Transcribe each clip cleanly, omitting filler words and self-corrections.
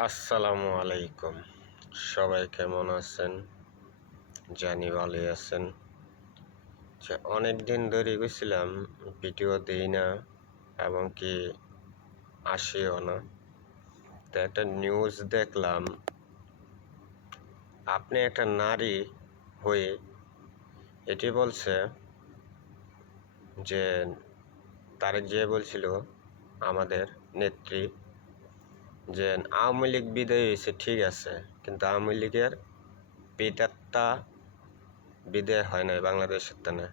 আসসালামু আলাইকুম। সবাই কেমন আছেন? জানি ভালোই আছেন। অনেক দিন ধরে গেছিলাম, ভিডিও দিই না এবং কি আসিও না। তো একটা নিউজ দেখলাম, আপনি একটা নারী হয়ে এটি বলছে যে তারেক জিয়া বলছিল আমাদের নেত্রী যে আওয়ামী লীগ বিদায় হয়েছে, ঠিক আছে, কিন্তু আওয়ামী লীগের পিতাত্তা বিদায় হয় নাই বাংলাদেশের তেনে।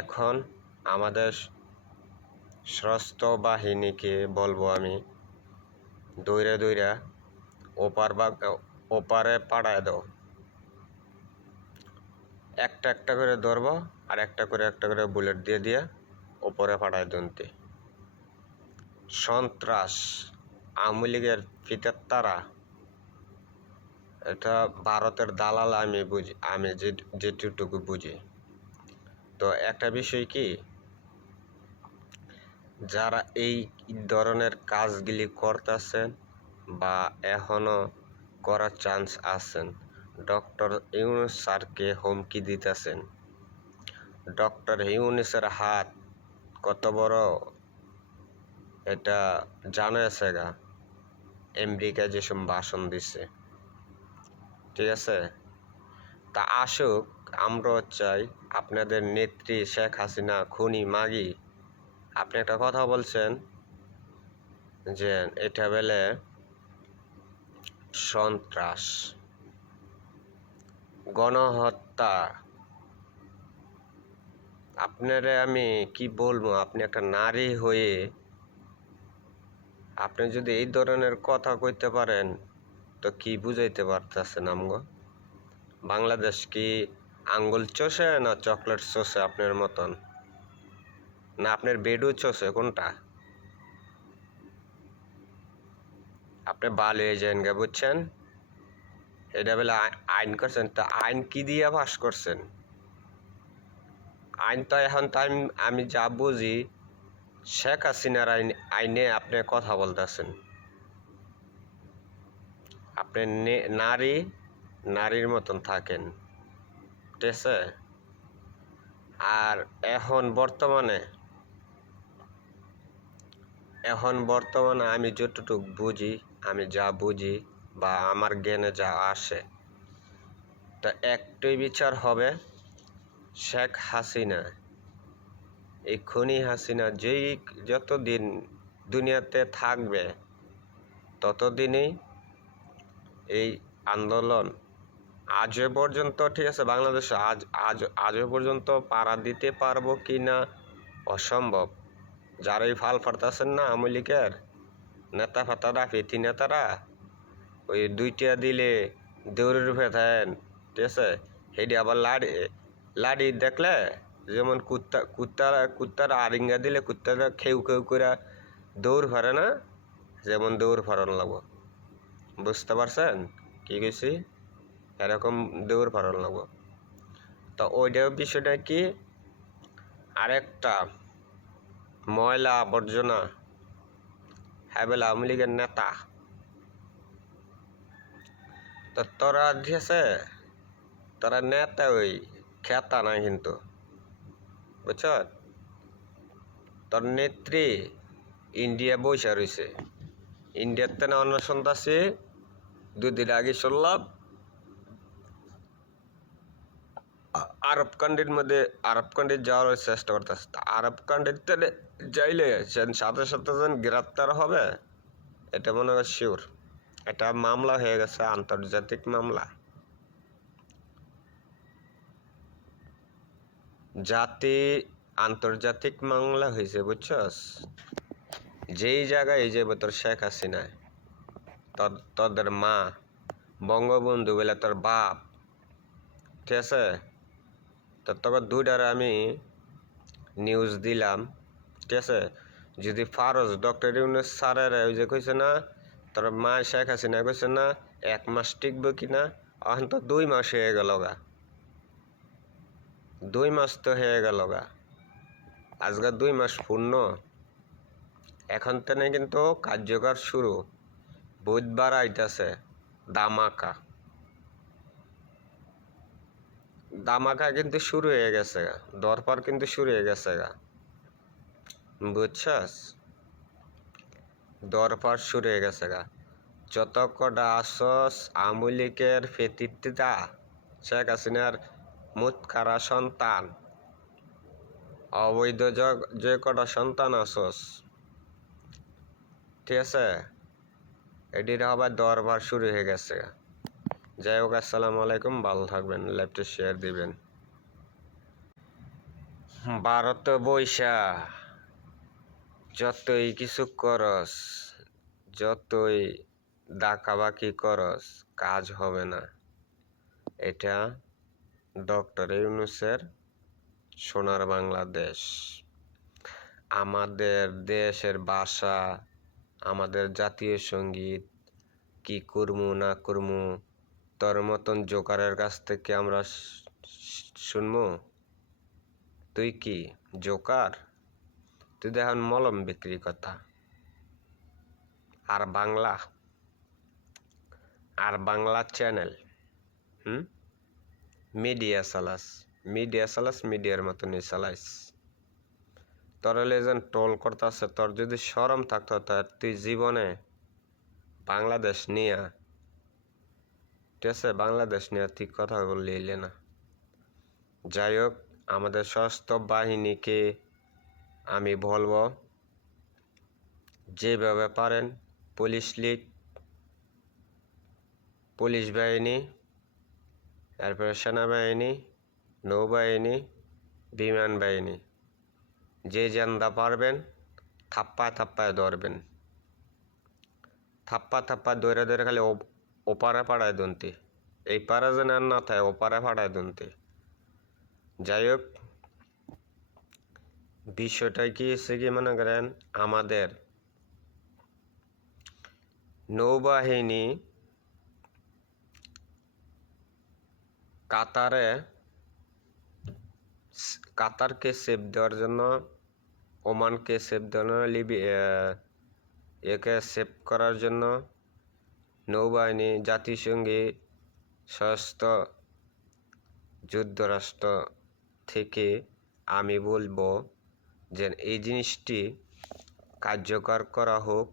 এখন আমাদের সশস্ত্র বাহিনীকে বলবো আমি, দৌড়ে দৌড়া ওপারে পাঠায় দাও। একটা করে ধরবো আর একটা করে বুলেট দিয়ে দিয়ে ওপরে পাঠায় দন্তে। সন্ত্রাস আওয়ামী লীগের ফিতের তারা, এটা ভারতের দালাল আমি বুঝি, আমি যেটুকু বুঝি। তো একটা বিষয় কি, যারা এই ধরনের কাজগুলি করতেছেন বা এখনো করার চান্স আছেন, ডক্টর ইউনূস স্যারকে হুমকি দিতেছেন। ডক্টর ইউনূসের হাত কত বড় এটা জানা আছে গা, আমেরিকায় যেসব ভাষণ দিচ্ছে, ঠিক আছে। তা আসুক, আমরা চাই আপনাদের নেত্রী শেখ হাসিনা খুনি মাগি। আপনি একটা কথা বলছেন যে এটা বেলে সন্ত্রাস, গণহত্যা। আপনারে আমি কি বলবো, আপনি একটা নারী হয়ে আপনি যদি এই ধরনের কথা কইতে পারেন, তো কি বুঝাইতে পারতেছেন আমগো? বাংলাদেশ কি আঙ্গুল চষে না চকলেট চষে আপনার মতন, না আপনার বেডু চষে, কোনটা? আপনি বাল হয়ে যান গে, বুঝছেন? এটা বেলা আইন করছেন, তো আইন কি দিয়ে পাস করছেন? আইন তো এখন তো আমি যা বুঝি, শেখ হাসিনার আইনে আপনি কথা বলতেছেন। আপনি নারীর মতন থাকেন, ঠিক আছে। আর এখন বর্তমানে আমি যতটুকু বুঝি, আমি যা বুঝি বা আমার জ্ঞানে যা আসে, তা একটাই বিচার হবে, শেখ হাসিনা, এই খুনি হাসিনা যতদিন দুনিয়াতে থাকবে ততদিনই এই আন্দোলন আজও পর্যন্ত, ঠিক আছে, বাংলাদেশে আজও পর্যন্ত পাড়া দিতে পারবো কি না অসম্ভব। যারাই ফাল ফাড়তেছেন না আওয়ামী লীগের নেতা ফাতারা, ফেতি নেতারা, ওই দুইটা দিলে দৌড়ের রূপে থাকেন, ঠিক আছে। সেটি আবার লাড়ি দেখলে যেমন কুত্তার আরিঙ্গা দিলে কুত্তারা খেউ করে দৌড় ফারে না, যেমন দৌড় ফারানো লাগবো। বুঝতে পারছেন কি কইছি? এরকম দৌড় ফারানো লাগবো। তো ওইটাও বিষয়টা কি, আরেকটা ময়লা আবর্জনা, হ্যাঁ বেলা আওয়ামী লীগের নেতা। তো তোরা দিয়েছে, তোরা নেতা, ওই খেতা না কিন্তু, বুঝছ? তোর নেত্রী ইন্ডিয়া বৈশা রয়েছে, ইন্ডিয়াতে না অন্য সন্ত্রাসী। দুদিন আগে শুনলাম আরব কান্ট্রি যাওয়ার চেষ্টা করতেছে। আরব কান্ট্রিতে যাইলে সাথে সাথে যেন গ্রেপ্তার হবে, এটা মনে হয় শিওর। এটা মামলা হয়ে গেছে, আন্তর্জাতিক মামলা, আন্তর্জাতিক মামলা হয়েছে, বুঝছস। যেই জায়গায় যাবে তোর শেখ হাসিনা, তোদের মা, বঙ্গবন্ধু বলে তোর বাপ, ঠিক আছে। তোকে দুইটার আমি নিউজ দিলাম, ঠিক আছে। যদি ফারজ ডক্টর ইউনূস স্যারের ওই যে কইছে না, তোর মা শেখ হাসিনা কইছে না 1 মাস টিকবে কিনা, এখন তো 2 মাস হয়ে গেল গা, 2 মাস তো হয়ে গেল গা, আজকে 2 মাস পূর্ণ। এখন থেকে কিন্তু কার্যকর শুরু। বুধবার আইতাছে ধামাকা ধামাকা কিন্তু শুরু হয়ে গেছে গা, দরবার কিন্তু শুরু হয়ে গেছে গা, বুঝছস? দরবার শুরু হয়ে গেছে গা। যত কটা আসস আমলিকের ফেতিটা শেখ হাসিনার মুতকারা সন্তান, অবৈধ যে কটা সন্তান আসস, ঠিক আছে, এটির আবার দরবার শুরু হয়ে গেছে গা। যাই হোক, আসসালামু আলাইকুম, ভালো থাকবেন, লাইভটা শেয়ার দিবেন। ভারত বৈশা যতই কিছু করস, যতই ডাকাবাকি করস, কাজ হবে না। এটা ডক্টর ইউনূসের সোনার বাংলাদেশ। আমাদের দেশের ভাষা, আমাদের জাতীয় সঙ্গীত কি করমু না করমু তোর মতন জোকারের কাছ থেকে আমরা শুনবো? তুই কি জোকার? তুই দেখুন মলম বিক্রি কথা। আর বাংলা চ্যানেল মিডিয়া চালাস, মিডিয়ার মতনই চালাইস। তোর যেন টোল করতেছে, তোর যদি শরম থাকতো তার তুই জীবনে বাংলাদেশ নিয়া, ঠিক আছে, বাংলাদেশ নিয়ে ঠিক কথা বললি না। যাই হোক, আমাদের সশস্ত্র বাহিনীকে আমি বলবো যেভাবে পারেন পুলিশ বাহিনী, তারপরে সেনাবাহিনী, নৌবাহিনী, বিমান বাহিনী, যে জান্দা পারবেন থাপ্পায় ধরবেন। থাপ্পা ধরে খালি ওপারে পাড়ায় দুনতে, এই পাড়া যেন আর না থাকে, ওপারে পাড়ায় দুনতে। যাই হোক, বিষয়টা কি হচ্ছে কি মনে করেন, আমাদের নৌবাহিনী কাতারকে সেভ দেওয়ার জন্য, ওমানকে সেভ দেওয়ার একে সেভ করার জন্য নৌবাহিনী, জাতিসংঘী, সশস্ত্র যুক্তরাষ্ট্র থেকে আমি বলবো যে এই জিনিসটি কার্যকর করা হোক।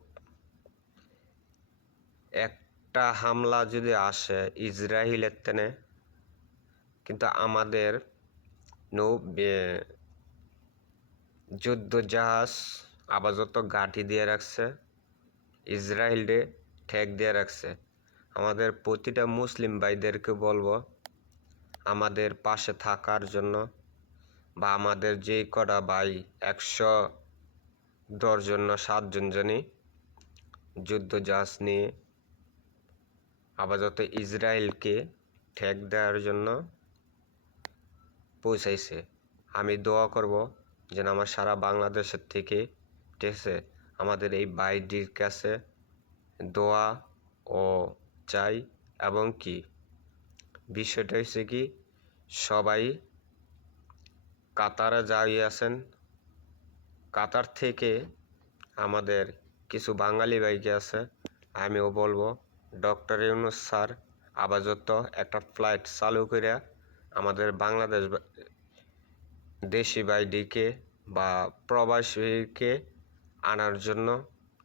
একটা হামলা যদি আসে ইসরায়েলের তেনে, কিন্তু আমাদের যুদ্ধ জাহাজ আপাতত ঘাঁটি দিয়ে রাখছে, ইসরায়েলে ঠেক দিয়ে রাখছে। আমাদের প্রতিটা মুসলিম ভাইদেরকে বলবো আমাদের পাশে থাকার জন্য, বা আমাদের যে কটা ভাই 110 জন না 7 জন জানি যুদ্ধ জাহাজ নিয়ে আপাতত ইসরায়েলকে ঠেক দেওয়ার জন্য পৌঁছাইছে। আমি দোয়া করব যেন আমার সারা বাংলাদেশের থেকে, ঠিক আছে, আমাদের এই ভাইটির কাছে দোয়া ও চাই। এবং কি বিষয়টা হচ্ছে কি, সবাই কাতারে যাই আছেন, কাতার থেকে আমাদের কিছু বাঙালি ভাইকে আছে, আমিও বলবো ডক্টর ইউনূস স্যার আপাতত একটা ফ্লাইট চালু করে আমাদের বাংলাদেশ দেশি ভাইটিকে বা প্রবাসীকে আনার জন্য,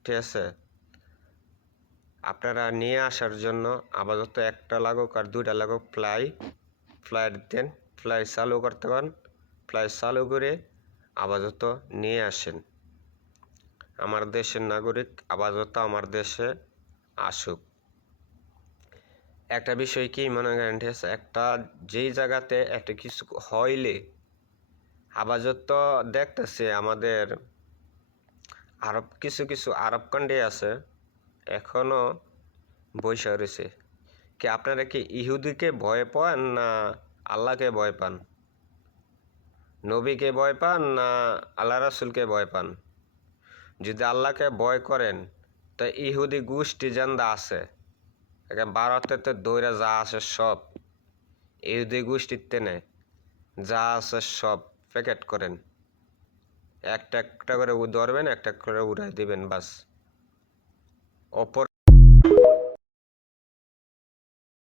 ঠিক আছে, আপনারা নিয়ে আসার জন্য আপাতত একটা লাগুক আর 2টা লাগুক ফ্লাইট দেন, ফ্লাইট চালু করতে পারেন, ফ্লাইট চালু করে আপাতত নিয়ে আসেন। আমার দেশের নাগরিক আপাতত আমার দেশে আসুক। একটা বিষয় কি মনে করেন, ঠিক আছে, একটা যেই জায়গাতে একটা কিছু হইলে আপাতত দেখতেছে আমাদের কিছু আরব কান্ট্রি আছে এখনো বৈশা রয়েছে। কি আপনারা কি ইহুদিকে ভয় পান না আল্লাহকে ভয় পান? নবীকে ভয় পান না আল্লাহ রাসূলকে ভয় পান? যদি আল্লাহকে ভয় করেন তো ইহুদি গোষ্ঠী জান্দা আছে, ভারতেতে দৌড়ে যা আছে সব ইহুদি গোষ্ঠীর তেনে যা আছে সব প্যাকেট করেন, একটা একটা করে ধরবেন, একটা করে উড়াই দিবেন, বাস। অপর